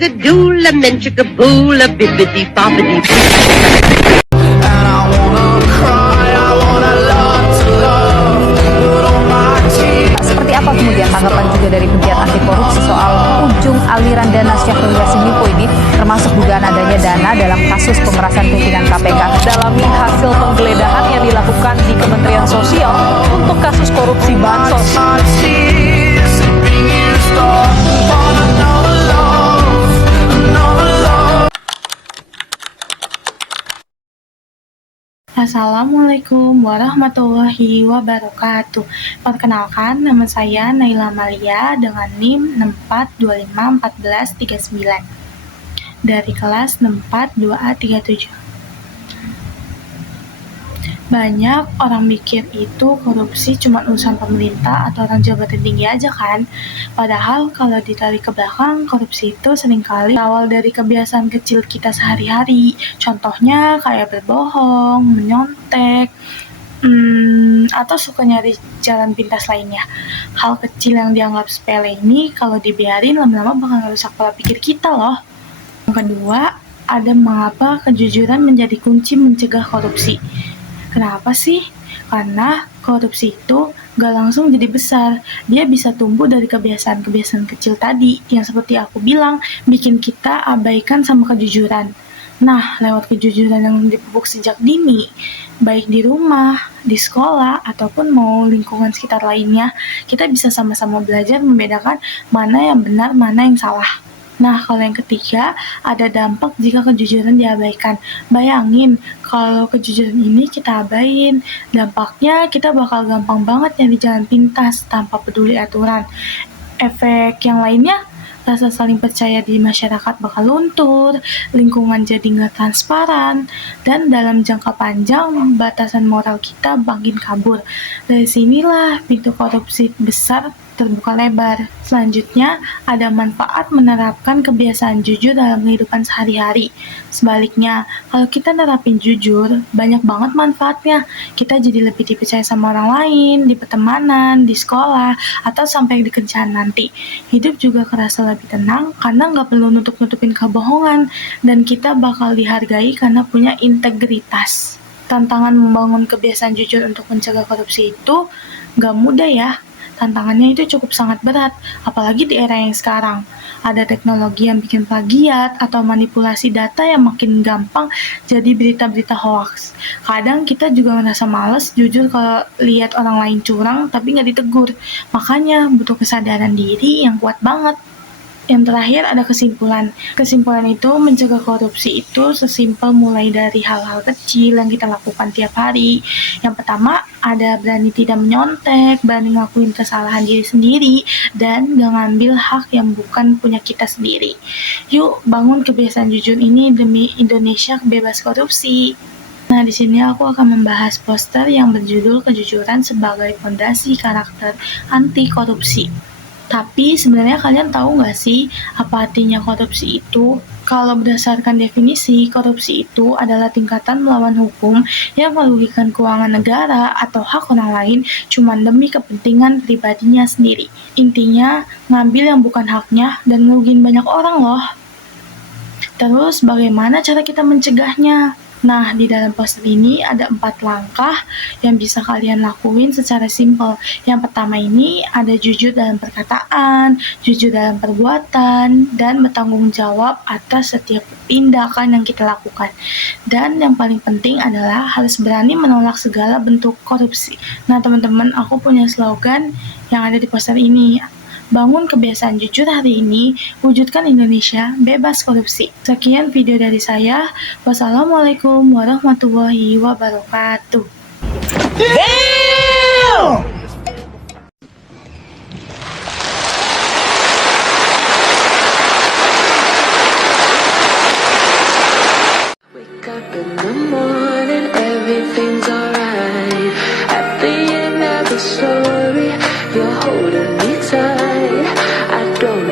Chickadoola, men chickaboola, bibbidi bobbidi. Seperti apa kemudian tanggapan juga dari pegiat anti korupsi soal ujung aliran dana Syahrul Yassin Limpo ini, termasuk dugaan adanya dana dalam kasus pemerasan pimpinan KPK? Dalami hasil penggeledahan yang dilakukan di Kementerian Sosial untuk kasus korupsi bansos. Assalamualaikum warahmatullahi wabarakatuh. Perkenalkan, nama saya Naila Malia dengan NIM 64251439 dari kelas 64 2A37. Banyak orang mikir itu korupsi cuma urusan pemerintah atau orang jabatan tinggi aja kan. Padahal kalau ditarik ke belakang, korupsi itu seringkali awal dari kebiasaan kecil kita sehari-hari. Contohnya kayak berbohong, menyontek, atau suka nyari jalan pintas lainnya. Hal kecil yang dianggap sepele ini kalau dibiarin lama-lama bakal ngerusak pola pikir kita loh. Yang kedua, ada mengapa kejujuran menjadi kunci mencegah korupsi. Kenapa sih? Karena korupsi itu gak langsung jadi besar. Dia bisa tumbuh dari kebiasaan-kebiasaan kecil tadi, yang seperti aku bilang, bikin kita abaikan sama kejujuran. Nah, lewat kejujuran yang dipupuk sejak dini, baik di rumah, di sekolah, ataupun mau lingkungan sekitar lainnya, kita bisa sama-sama belajar membedakan mana yang benar, mana yang salah. Nah, kalau yang ketiga, ada dampak jika kejujuran diabaikan. Bayangin, kalau kejujuran ini kita abain, dampaknya kita bakal gampang banget nyari jalan pintas tanpa peduli aturan. Efek yang lainnya, rasa saling percaya di masyarakat bakal luntur, lingkungan jadi nggak transparan, dan dalam jangka panjang, batasan moral kita makin kabur. Dari sinilah pintu korupsi besar terbuka lebar. Selanjutnya, ada manfaat menerapkan kebiasaan jujur dalam kehidupan sehari-hari. Sebaliknya, kalau kita nerapin jujur, banyak banget manfaatnya. Kita jadi lebih dipercaya sama orang lain, di pertemanan, di sekolah, atau sampai di kerjaan nanti. Hidup juga kerasa lebih tenang karena nggak perlu nutup-nutupin kebohongan, dan kita bakal dihargai karena punya integritas. Tantangan membangun kebiasaan jujur untuk mencegah korupsi itu nggak mudah ya. Tantangannya itu cukup sangat berat, apalagi di era yang sekarang. Ada teknologi yang bikin plagiat atau manipulasi data yang makin gampang jadi berita-berita hoax. Kadang kita juga ngerasa males jujur kalau lihat orang lain curang tapi nggak ditegur. Makanya butuh kesadaran diri yang kuat banget. Yang terakhir ada kesimpulan. Kesimpulan itu mencegah korupsi itu sesimpel mulai dari hal-hal kecil yang kita lakukan tiap hari. Yang pertama ada berani tidak menyontek, berani ngakuin kesalahan diri sendiri, dan gak ngambil hak yang bukan punya kita sendiri. Yuk bangun kebiasaan jujur ini demi Indonesia bebas korupsi. Nah, di sini aku akan membahas poster yang berjudul Kejujuran sebagai Fondasi Karakter Anti Korupsi. Tapi sebenarnya kalian tahu nggak sih apa artinya korupsi itu? Kalau berdasarkan definisi, korupsi itu adalah tingkatan melawan hukum yang merugikan keuangan negara atau hak orang lain cuma demi kepentingan pribadinya sendiri. Intinya, ngambil yang bukan haknya dan ngerugiin banyak orang loh. Terus bagaimana cara kita mencegahnya? Nah, di dalam poster ini ada 4 langkah yang bisa kalian lakuin secara simpel. Yang pertama ini ada jujur dalam perkataan, jujur dalam perbuatan, dan bertanggung jawab atas setiap tindakan yang kita lakukan. Dan yang paling penting adalah harus berani menolak segala bentuk korupsi. Nah, teman-teman, aku punya slogan yang ada di poster ini. Bangun kebiasaan jujur hari ini, wujudkan Indonesia bebas korupsi. Sekian video dari saya. Wassalamualaikum warahmatullahi wabarakatuh. Damn! Wake up in the morning, everything's alright. At the end of the story, you're holding me tight. I don't